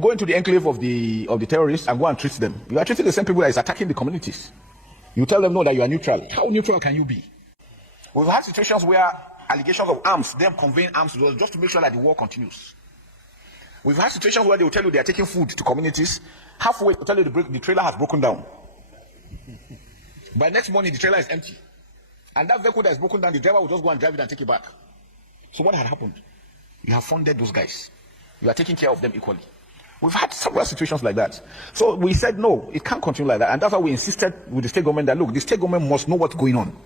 Go into the enclave of the terrorists and go and treat them. You are treating the same people that is attacking the communities. You tell them no, that you are neutral. How neutral can you be? We've had situations where allegations of arms, them conveying arms to us just to make sure that the war continues. We've had situations where they will tell you they are taking food to communities. Halfway, they'll tell you the trailer has broken down. By next morning, the trailer is empty. And that vehicle that is broken down, the driver will just go and drive it and take it back. So what had happened? You have funded those guys. You are taking care of them equally. We've had several situations like that. So we said, no, it can't continue like that. And that's why we insisted with the state government that, look, the state government must know what's going on.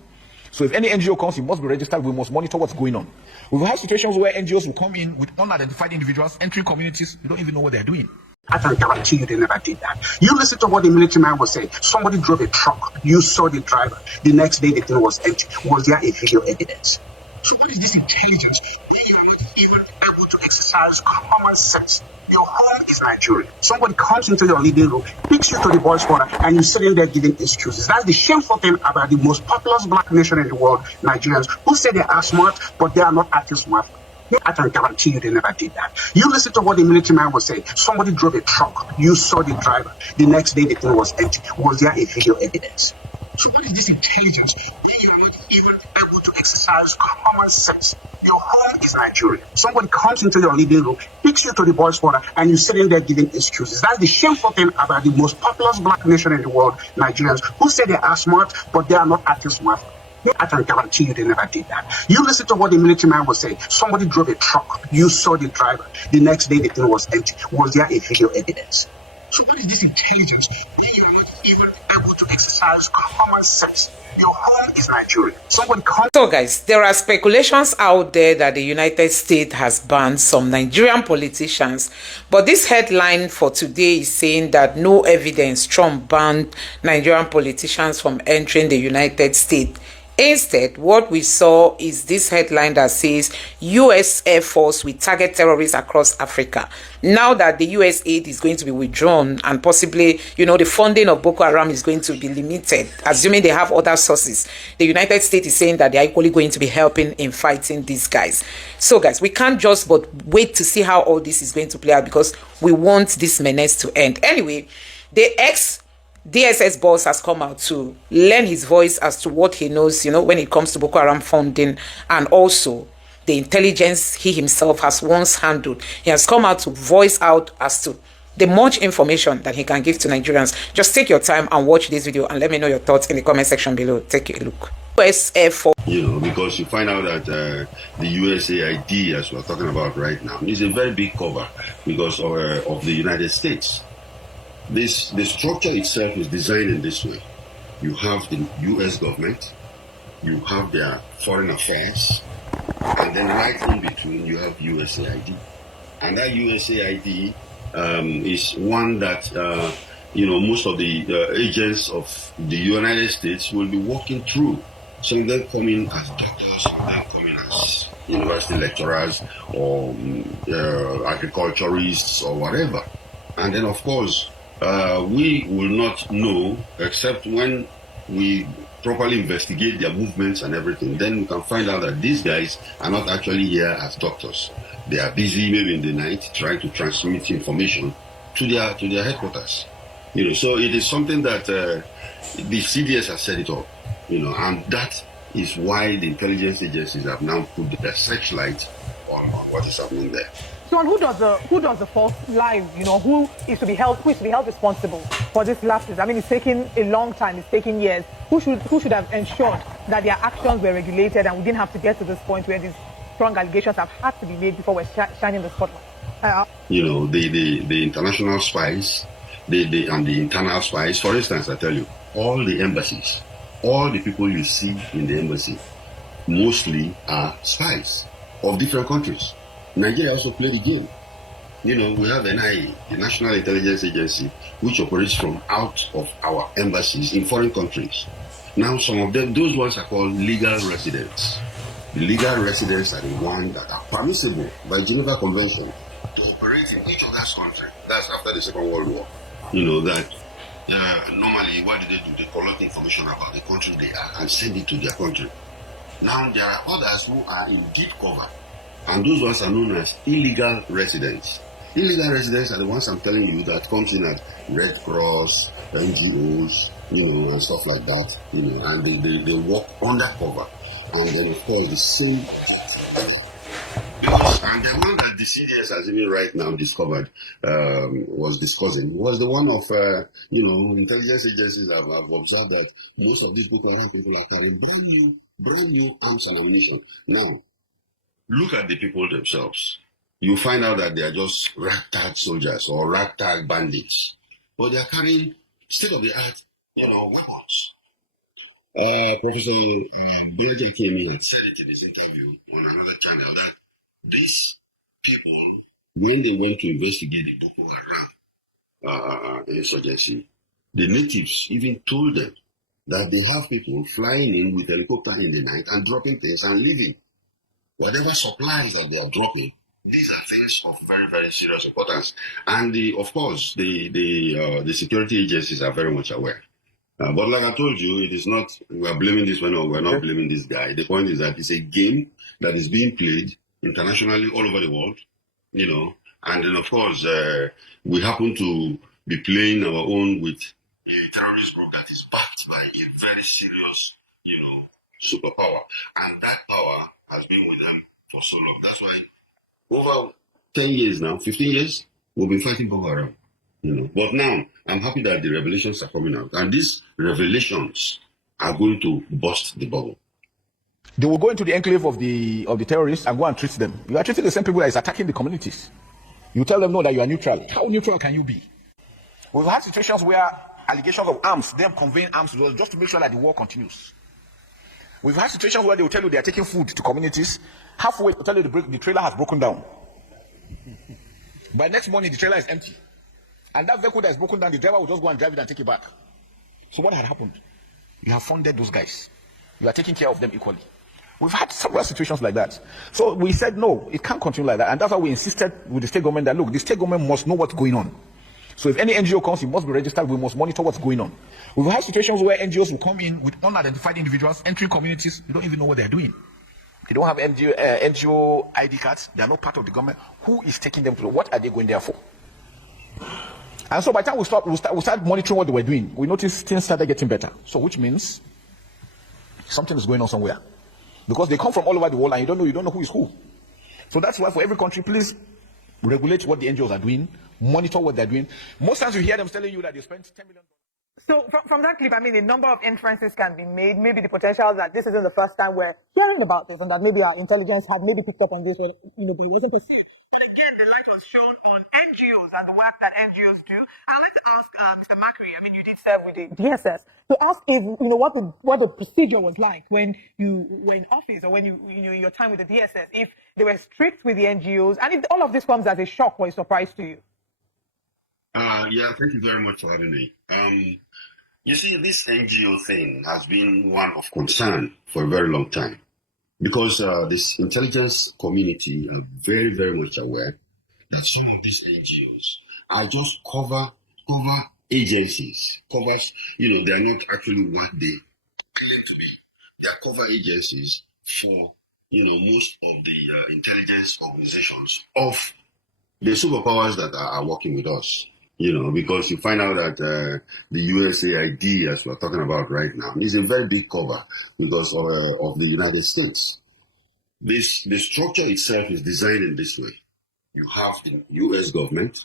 So if any NGO comes, it must be registered. We must monitor what's going on. We've had situations where NGOs will come in with unidentified individuals entering communities. You don't even know what they're doing. I can guarantee you they never did that. You listen to what the military man was saying. Somebody drove a truck. You saw the driver. The next day the thing was empty. Was there a video evidence? So what is this intelligence? You are not even able to exercise common sense. Your home is Nigeria. Somebody comes into your living room, picks you to the boys' corner, and you're sitting there giving excuses. That's the shameful thing about the most populous black nation in the world, Nigerians, who say they are smart, but they are not acting smart. I can guarantee you they never did that. You listen to what the military man was saying. Somebody drove a truck. You saw the driver. The next day the thing was empty. Was there a video evidence? So what is this intelligence? You are not even able to exercise common sense. Your home is Nigeria. Somebody comes into your living room, picks you to the boys' corner, and you're sitting there giving excuses. That's the shameful thing about the most populous black nation in the world, Nigerians, who say they are smart, but they are not acting smart. I can guarantee you they never did that. You listen to what the military man was saying. Somebody drove a truck. You saw the driver. The next day the thing was empty. Was there a video evidence? So what is this intelligence? You are not even able to exercise common sense. Your home is Nigeria. So guys, there are speculations out there that the United States has banned some Nigerian politicians. But this headline for today is saying that no evidence Trump banned Nigerian politicians from entering the United States. Instead, what we saw is this headline that says U.S. Air Force will target terrorists across Africa. Now that the U.S. aid is going to be withdrawn and possibly, the funding of Boko Haram is going to be limited, assuming they have other sources, the United States is saying that they are equally going to be helping in fighting these guys. So guys, we can't just but wait to see how all this is going to play out because we want this menace to end. Anyway, the DSS boss has come out to lend his voice as to what he knows, when it comes to Boko Haram funding and also the intelligence he himself has once handled. He has come out to voice out as to the much information that he can give to Nigerians. Just take your time and watch this video and let me know your thoughts in the comment section below. Take a look. US Air Force. Because you find out that the USAID, as we're talking about right now, is a very big cover because of the United States. The structure itself is designed in this way. You have the U.S. government, you have their foreign affairs, and then right in between you have USAID. And that USAID is one that, most of the agents of the United States will be working through. Some of them come in as doctors, some of them come in as university lecturers or agriculturists or whatever. And then, of course, we will not know except when we properly investigate their movements and everything. Then we can find out that these guys are not actually here as doctors. They are busy maybe in the night trying to transmit information to their headquarters. So it is something that the CDS has set it up. And that is why the intelligence agencies have now put their searchlight on what is happening there. So, and who does the false live? Who is to be held responsible for these lapses? I mean, it's taking a long time. It's taking years. Who should have ensured that their actions were regulated and we didn't have to get to this point where these strong allegations have had to be made before we're shining the spotlight? The international spies, and the internal spies. For instance, I tell you, all the embassies, all the people you see in the embassy, mostly are spies of different countries. Nigeria also played the game. We have NIA, the National Intelligence Agency, which operates from out of our embassies in foreign countries. Now, some of them, those ones are called legal residents. The legal residents are the ones that are permissible by Geneva Convention to operate in each other's country. That's after the Second World War. Normally, what do? They collect information about the country they are and send it to their country. Now, there are others who are in deep cover. And those ones are known as illegal residents. Illegal residents are the ones I'm telling you that comes in at Red Cross, NGOs, and stuff like that, and they work undercover. And then, of course, the same. And the one that the CDS has even right now discovered, was discussing, was the one of, intelligence agencies have observed that most of these Boko Haram people are carrying brand new arms and ammunition. Now, look at the people themselves. You find out that they are just ragtag soldiers or ragtag bandits, but they are carrying state-of-the-art, weapons. Professor Bulaja came in and said it in his interview on another channel that these people, when they went to investigate the Boko Haram insurgency, the natives even told them that they have people flying in with helicopter in the night and dropping things and leaving. Whatever supplies that they are dropping, these are things of very, very serious importance. And of course, the security agencies are very much aware. But like I told you, it is not, we are blaming this one or we're not blaming this guy. The point is that it's a game that is being played internationally all over the world, and then of course, we happen to be playing our own with a terrorist group that is backed by a very serious, superpower. And that power has been with them for so long. That's why over 10 years now, 15 years, we've been fighting Boko Haram. But now I'm happy that the revelations are coming out, and these revelations are going to burst the bubble. They will go into the enclave of the terrorists and go and treat them. You are treating the same people that is attacking the communities. You tell them no, that you are neutral. How neutral can you be? We've had situations where allegations of arms, them conveying arms to us just to make sure that the war continues. We've had situations where they will tell you they are taking food to communities. Halfway to tell you the trailer has broken down. By next morning, the trailer is empty. And that vehicle that is broken down, the driver will just go and drive it and take it back. So what had happened? You have funded those guys. You are taking care of them equally. We've had several situations like that. So we said, no, it can't continue like that. And that's why we insisted with the state government that, look, the state government must know what's going on. So if any NGO comes, it must be registered. We must monitor what's going on. We've had situations where NGOs will come in with unidentified individuals entering communities. You don't even know what they're doing. They don't have NGO ID cards. They're not part of the government. Who is taking them to? What are they going there for? And so by the time we start monitoring what they were doing, we noticed things started getting better. So which means something is going on somewhere. Because they come from all over the world and you don't know who is who. So that's why for every country, please regulate what the NGOs are doing, monitor what they're doing. Most times you hear them telling you that they spent $10 million. So from that clip, I mean, a number of inferences can be made. Maybe the potential that this isn't the first time we're hearing about this, and that maybe our intelligence had maybe picked up on this, but it wasn't pursued. But again, the light was shown on NGOs and the work that NGOs do. I'd like to ask Mr. Macri. I mean, you did serve with the DSS, to ask if what the procedure was like when you were in office or when your time with the DSS. If they were strict with the NGOs, and if all of this comes as a shock or a surprise to you. Yeah, thank you very much for having me. You see, this NGO thing has been one of concern for a very long time because this intelligence community are very, very much aware that some of these NGOs are just cover agencies. Covers, they are not actually what they claim to be. They are cover agencies for, most of the intelligence organizations of the superpowers that are working with us. Because you find out that the USAID, as we're talking about right now, is a very big cover because of the United States. The structure itself is designed in this way. You have the US government,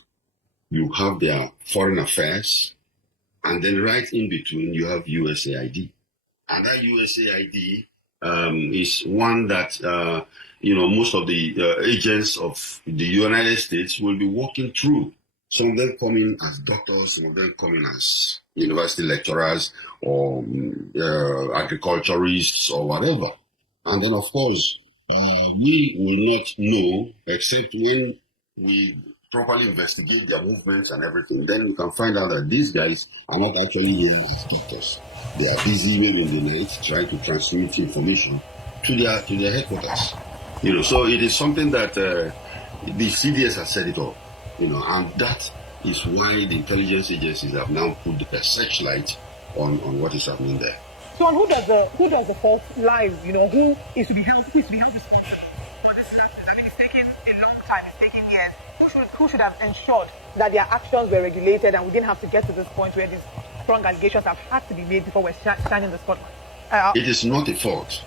you have their foreign affairs, and then right in between you have USAID. And that USAID is one that, most of the agents of the United States will be working through. Some of them come in as doctors, some of them come in as university lecturers or agriculturists or whatever. And then, of course, we will not know except when we properly investigate their movements and everything. Then we can find out that these guys are not actually here as doctors. They are busy maybe in the night trying to transmit information to their headquarters. So it is something that the CDS has said it all. And that is why the intelligence agencies have now put the searchlight on what is happening there. So on who does the fault lie? Who is to be held responsible for this lapses? I mean, it's taking a long time. It's taking years. Who should have ensured that their actions were regulated and we didn't have to get to this point where these strong allegations have had to be made before we're shining the spotlight? It is not a fault.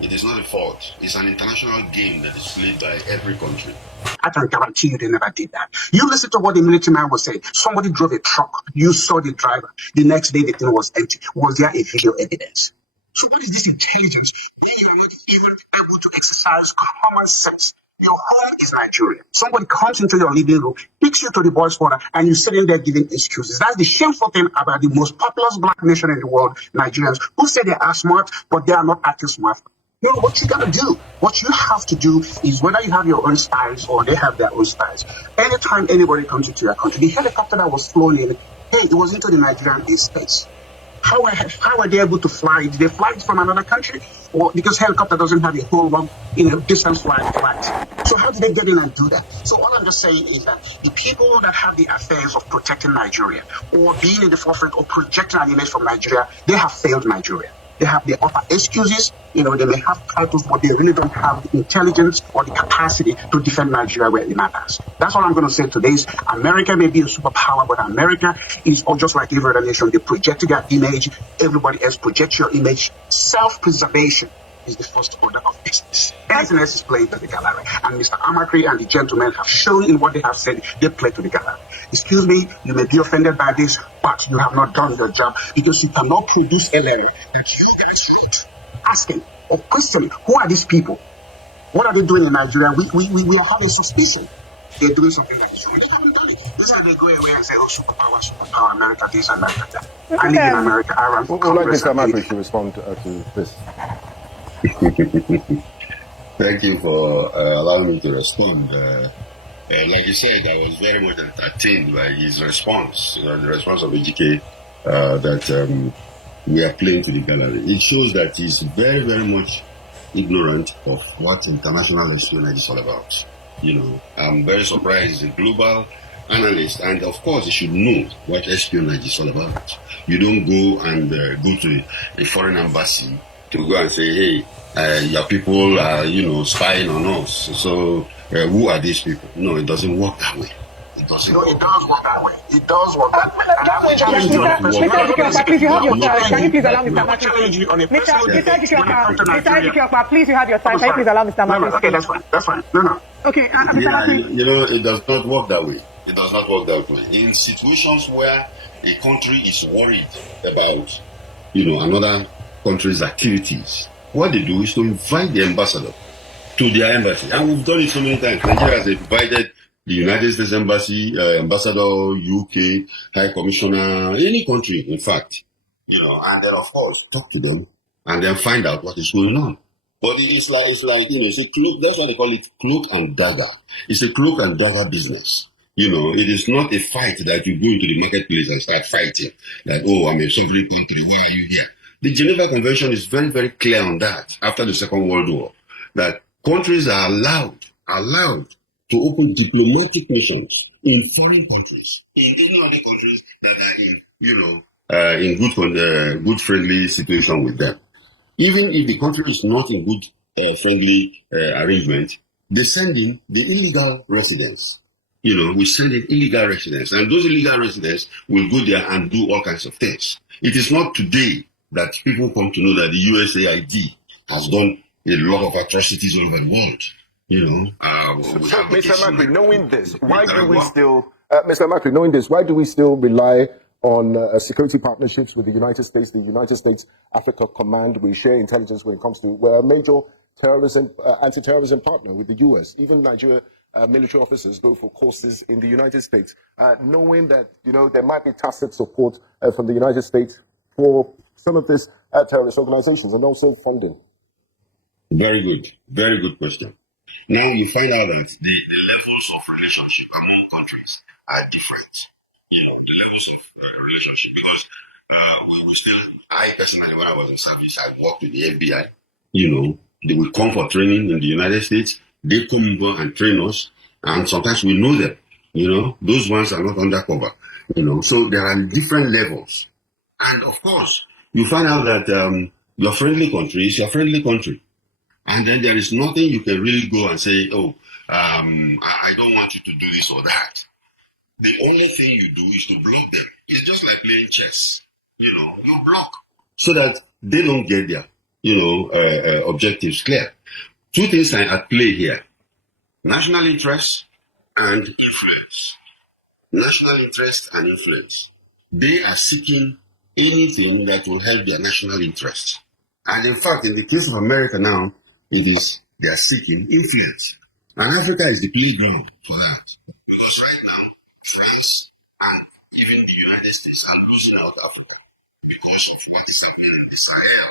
It is not a fault. It's an international game that is played by every country. I can guarantee you they never did that. You listen to what the military man was saying. Somebody drove a truck. You saw the driver. The next day the thing was empty. Was there a video evidence? So what is this intelligence where you are not even able to exercise common sense? Your home is Nigeria. Somebody comes into your living room, takes you to the boys' quarter, and you sitting there giving excuses. That's the shameful thing about the most populous black nation in the world, Nigerians, who say they are smart, but they are not acting smart. No, what you gotta do, what you have to do is whether you have your own spies or they have their own spies. Anytime anybody comes into your country, the helicopter that was flown in, hey, it was into the Nigerian airspace. How are they able to fly? Did they fly it from another country? Or because helicopter doesn't have a whole long, distance flight. So how did they get in and do that? So all I'm just saying is that the people that have the affairs of protecting Nigeria or being in the forefront or projecting an image from Nigeria, they have failed Nigeria. They have their upper excuses, they may have titles, but they really don't have the intelligence or the capacity to defend Nigeria where it matters. That's what I'm going to say today. America may be a superpower, but America is all just like every other nation. They project their image. Everybody else projects your image. Self-preservation is the first order of business. Anything else is played to the gallery. And Mr. Amakri and the gentlemen have shown in what they have said, they play to the gallery. Excuse me, you may be offended by this, but you have not done your job because you cannot produce a letter that you guys wrote asking or questioning who are these people? What are they doing in Nigeria? We are having suspicion they're doing something like this. So they haven't done it. This is how they go away and say, oh, superpower, America, this and that. I live in America. I run for Congress. Would like Mr. Amakri to respond to this. Thank you for allowing me to respond. Like you said, I was very much entertained by his response, the response of EGK that we are playing to the gallery. It shows that he's very, very much ignorant of what international espionage is all about. I'm very surprised he's a global analyst, and of course he should know what espionage is all about. You don't go and go to a foreign embassy to go and say, hey, your people are, spying on us. So who are these people? No, it doesn't work that way. It doesn't. No, it does work that way. It does work that way. And I will challenge you on a personal level. Please, you have your time. Can you please allow Mr. Amakri? Challenge you on a personal level. Mr. Amakri, please, you have your time. Can you please allow Mr. Amakri? Okay, that's fine. No. Okay, Mr. Amakri. It does not work that way. It does not work that way. In situations where a country is worried about, another country's activities, what they do is to invite the ambassador to their embassy. And we've done it so many times. Nigeria has invited the United States Embassy, ambassador, UK, High Commissioner, any country, in fact, and then of course talk to them and then find out what is going on. But it's like it's a cloak. That's why they call it cloak and dagger. It's a cloak and dagger business. It is not a fight that you go into the marketplace and start fighting. Like, oh, I'm a sovereign country. Why are you here? The Geneva Convention is very, very clear on that after the Second World War, that countries are allowed to open diplomatic missions in foreign countries, in any other countries that are in, good friendly situation with them. Even if the country is not in good friendly arrangement, they send in the illegal residents. We send in illegal residents, and those illegal residents will go there and do all kinds of things. It is not today that people come to know that the USAID has done a lot of atrocities all over the world. Mr. Amakri, knowing this, why do we still rely on security partnerships with the United States, Africa Command? We share intelligence when it comes to, we're a major anti-terrorism partner with the US. Even Nigeria military officers go for courses in the United States, knowing that, there might be tacit support from the United States for some of these terrorist organizations and also funding. Very good question. Now you find out that the levels of relationship among countries are different. The levels of relationship, because I personally, when I was in service, I worked with the FBI. They will come for training in the United States. They come over and train us, and sometimes we know them. Those ones are not undercover. So there are different levels, and of course, you find out that your friendly country is your friendly country. And then there is nothing you can really go and say, oh, I don't want you to do this or that. The only thing you do is to block them. It's just like playing chess. You block so that they don't get their, objectives clear. Two things are at play here: national interest and influence. National interest and influence. They are seeking anything that will help their national interest. And in fact, in the case of America now, they are seeking influence. And Africa is the playground for that. Because right now, France and even the United States are losing out Africa because of what is happening in Israel.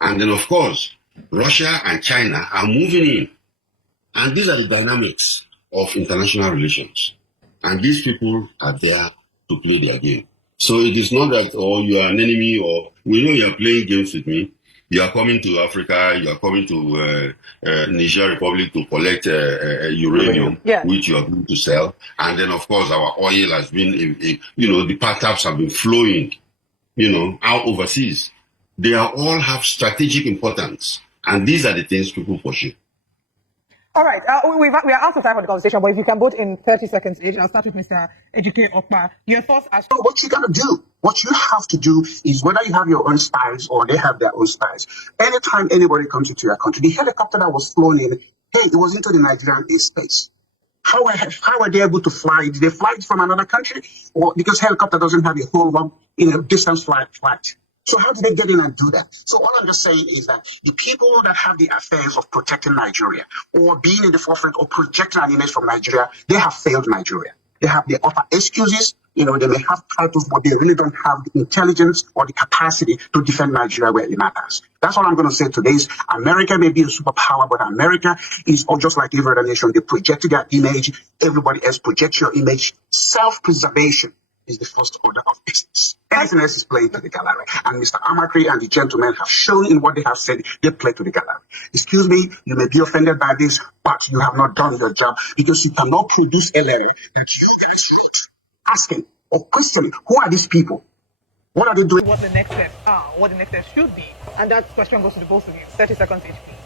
And then, of course, Russia and China are moving in. And these are the dynamics of international relations. And these people are there to play their game. So it is not that, you are an enemy, or we know you are playing games with me. You are coming to Africa, you are coming to Niger Republic to collect uranium, which you are going to sell. And then, of course, our oil has been, the taps have been flowing, out overseas. They all have strategic importance. And these are the things people pursue. All right, we are out of time for the conversation, but if you can vote in 30 seconds each, I'll start with Mr. Ejike Okpa. Your thoughts as So what you gotta do, what you have to do is whether you have your own spies or they have their own spies. Anytime anybody comes into your country, the helicopter that was flown in, hey, it was into the Nigerian airspace. How are they able to fly? Did they fly it from another country? Or because helicopter doesn't have a whole long, distance flight. So how did they get in and do that? So all I'm just saying is that the people that have the affairs of protecting Nigeria or being in the forefront or projecting an image from Nigeria, they have failed Nigeria. They have the upper excuses. They may have titles, but they really don't have the intelligence or the capacity to defend Nigeria where it matters. That's all I'm going to say today is America may be a superpower, but America is just like every other nation. They project their image. Everybody else projects your image. Self-preservation is the first order of business. Anything else is playing to the gallery. And Mr. Amakri and the gentlemen have shown in what they have said, they play to the gallery. Excuse me, you may be offended by this, but you have not done your job because you cannot produce a letter that you guys wrote asking or questioning, who are these people? What are they doing? what the next steps are, what the next steps should be. And that question goes to the both of you. 30 seconds each, please.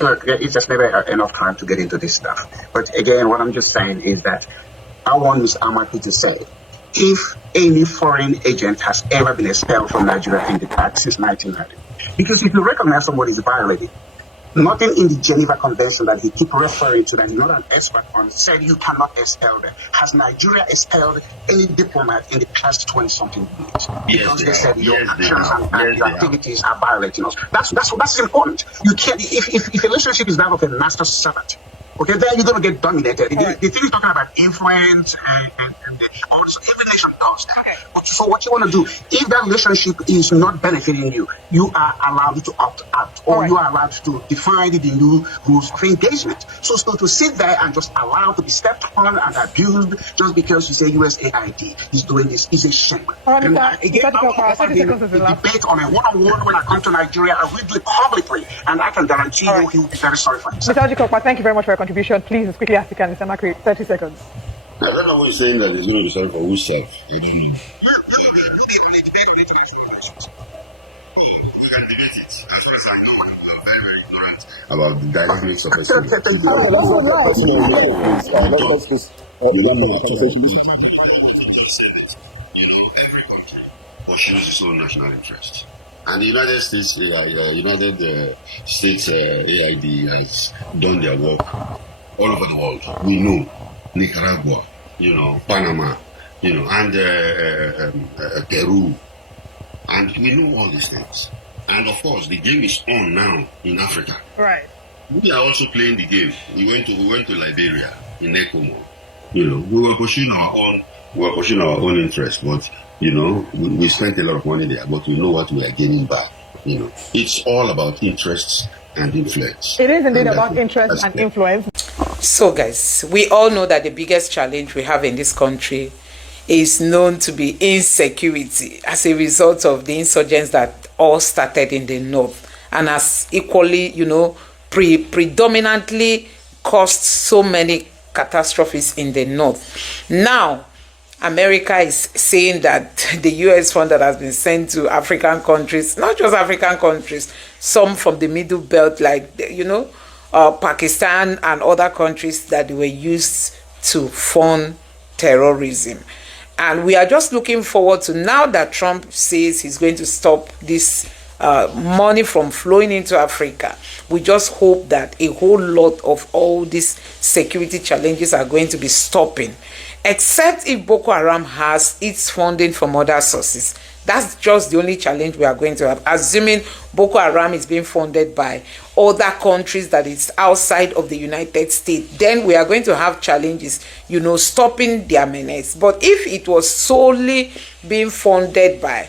Look, it's just never enough time to get into this stuff. But again, what I'm just saying is that I want Ms. Amaki to say, if any foreign agent has ever been expelled from Nigeria in the past since 1990, because if you recognize somebody is violating, nothing in the Geneva Convention that he keep referring to that he's not an expert on said you cannot expel them. Has Nigeria expelled any diplomat in the past 20-something years? Because they said your actions and your activities are violating us. That's important. You can't, if a relationship is that of a master servant, okay, then you're going to get dominated. The thing is talking about influence and also every nation does that. So what you want to do, if that relationship is not benefiting you, you are allowed to opt out, or you are allowed to define the new rules of engagement. So to sit there and just allow to be stepped on and abused just because you say USAID is doing this is a shame. And again, the debate on a one-on-one when I come to Nigeria, I will do it publicly, and I can guarantee you he will be very sorry for himself. Mr. Ejike Okpa, thank you very much for your contribution. Please, as quickly as you can, Mr. Makri, 30 seconds. I don't know what you're saying that he's going to be sorry for whose self. I don't know. We're looking on a debate on international relations. Oh, we can debate it. As far as I know, I'm very, very ignorant about the dynamics of a Let's just you don't know what every country pursues its own national interest. And the United States, United States AID has done their work all over the world. We know Nicaragua, Panama, and Peru, and we know all these things. And of course, the game is on now in Africa. Right. We are also playing the game. We went to Liberia in Ecomo. We were pushing our own interest, but we spent a lot of money there, but we know what we are gaining back. It's all about interests and influence. It is indeed about interest and influence. So guys, we all know that the biggest challenge we have in this country is known to be insecurity as a result of the insurgents that all started in the north and has equally, predominantly caused so many catastrophes in the north. Now, America is saying that the US fund that has been sent to African countries, not just African countries, some from the middle belt, like, Pakistan and other countries that they were used to fund terrorism. And we are just looking forward to, now that Trump says he's going to stop this money from flowing into Africa, we just hope that a whole lot of all these security challenges are going to be stopping, except if Boko Haram has its funding from other sources. That's just the only challenge we are going to have. Assuming Boko Haram is being funded by other countries that is outside of the United States, then we are going to have challenges, stopping their menace. But if it was solely being funded by,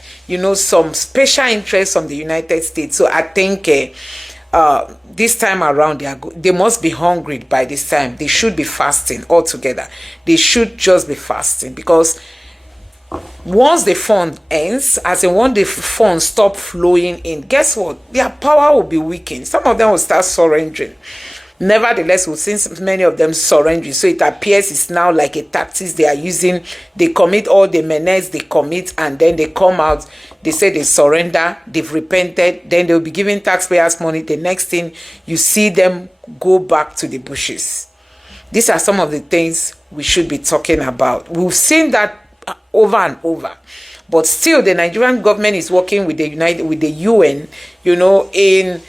some special interests from the United States, so I think this time around they must be hungry by this time. They should be fasting altogether. They should just be fasting, because once the fund ends, as in when the funds stop flowing in, guess what? Their power will be weakened. Some of them will start surrendering. Nevertheless, we've seen many of them surrendering. So it appears it's now like a tactics they are using. They commit all the menace they commit, and then they come out. They say they surrender, they've repented, then they'll be giving taxpayers money. The next thing, you see them go back to the bushes. These are some of the things we should be talking about. We've seen that over and over, but still the Nigerian government is working with the UN, in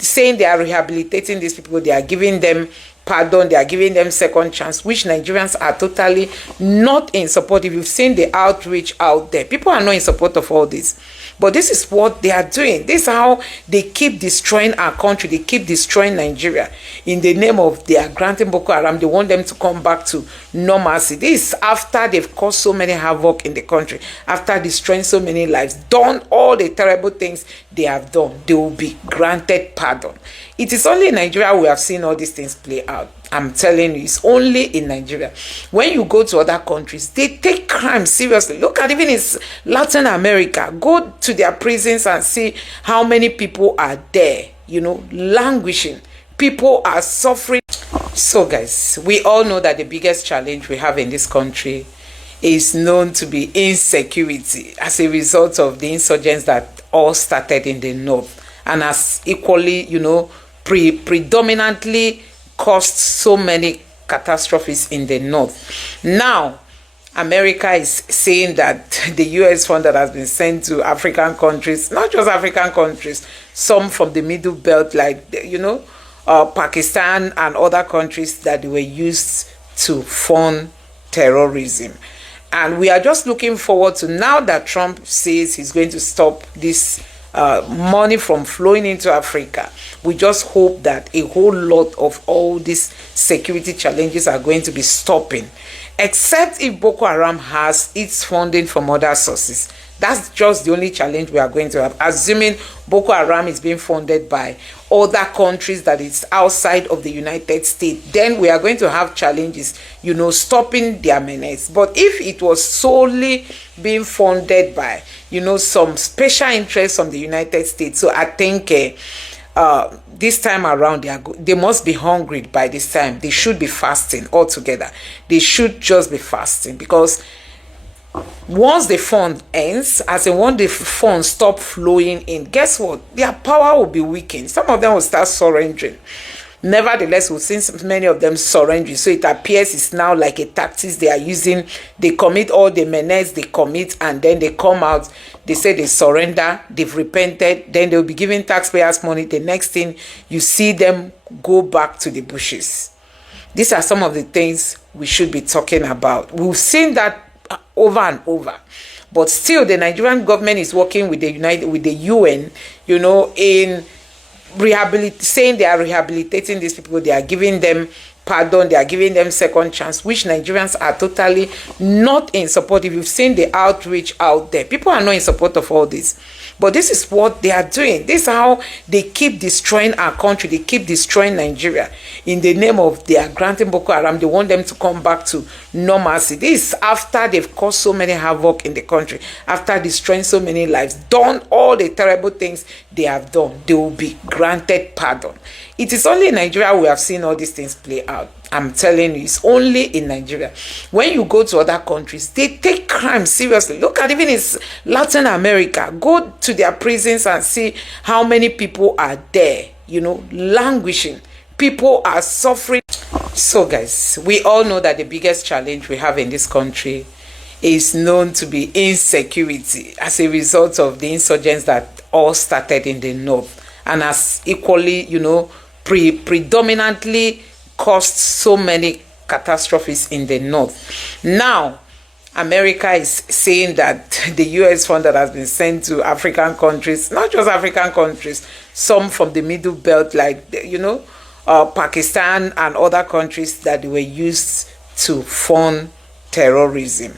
saying they are rehabilitating these people. They are giving them pardon, they are giving them second chance, which Nigerians are totally not in support. If you've seen the outreach out there, people are not in support of all this. But this is what they are doing. This is how they keep destroying our country. They keep destroying Nigeria in the name of they are granting Boko Haram. They want them to come back to normalcy. This is after they've caused so many havoc in the country, after destroying so many lives, done all the terrible things they have done. They will be granted pardon. It is only in Nigeria we have seen all these things play out. I'm telling you, it's only in Nigeria. When you go to other countries, they take crime seriously. Look at even in Latin America. Go to their prisons and see how many people are there, languishing. People are suffering. So guys, we all know that the biggest challenge we have in this country is known to be insecurity as a result of the insurgents that all started in the north, and as equally, predominantly caused so many catastrophes in the north. Now, America is saying that the US fund that has been sent to African countries, not just African countries, some from the Middle Belt, like, Pakistan and other countries, that they were used to fund terrorism. And we are just looking forward to, now that Trump says he's going to stop this money from flowing into Africa, we just hope that a whole lot of all these security challenges are going to be stopping, except if Boko Haram has its funding from other sources. That's just the only challenge we are going to have. Assuming Boko Haram is being funded by other countries that is outside of the United States, then we are going to have challenges, stopping their menace. But if it was solely being funded by, some special interests from the United States, so I think this time around they must be hungry by this time. They should be fasting altogether. They should just be fasting, because once the fund ends, as in when the funds stop flowing in, guess what? Their power will be weakened. Some of them will start surrendering. Nevertheless, we've seen many of them surrendering. So it appears it's now like a tactics they are using. They commit all the menace they commit, and then they come out. They say they surrender, they've repented, then they'll be giving taxpayers money. The next thing, you see them go back to the bushes. These are some of the things we should be talking about. We've seen that over and over, but still the Nigerian government is working with the UN, in saying they are rehabilitating these people. They are giving them pardon, they are giving them second chance, which Nigerians are totally not in support. If you've seen the outreach out there, people are not in support of all this. But this is what they are doing. This is how they keep destroying our country. They keep destroying Nigeria in the name of they are granting Boko Haram. They want them to come back to normalcy. This is after they've caused so many havoc in the country, after destroying so many lives, done all the terrible things they have done. They will be granted pardon. It is only in Nigeria we have seen all these things play out. I'm telling you, it's only in Nigeria. When you go to other countries, they take crime seriously. Look at even in Latin America. Go to their prisons and see how many people are there, languishing. People are suffering. So guys, we all know that the biggest challenge we have in this country is known to be insecurity as a result of the insurgents that all started in the north and has equally, predominantly caused so many catastrophes in the north. Now, America is saying that the US fund that has been sent to African countries, not just African countries, some from the Middle Belt, like, Pakistan and other countries, that they were used to fund terrorism.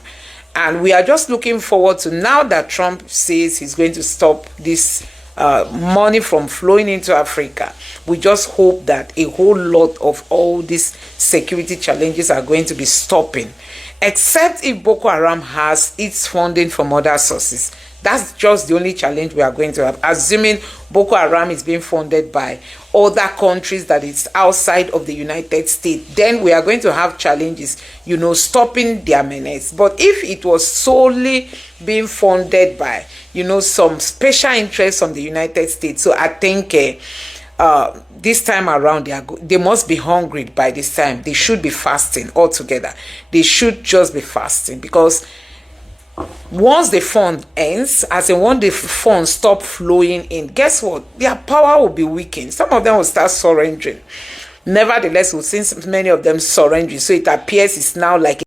And we are just looking forward to, now that Trump says he's going to stop this money from flowing into Africa, we just hope that a whole lot of all these security challenges are going to be stopping, except if Boko Haram has its funding from other sources. That's just the only challenge we are going to have. Assuming Boko Haram is being funded by other countries that is outside of the United States, then we are going to have challenges, stopping their menace. But if it was solely being funded by, some special interests from the United States, so I think this time around they must be hungry by this time. They should be fasting altogether. They should just be fasting, because once the fund ends, as in when the funds stop flowing in, guess what? Their power will be weakened. Some of them will start surrendering. Nevertheless, we've seen many of them surrendering. So it appears it's now like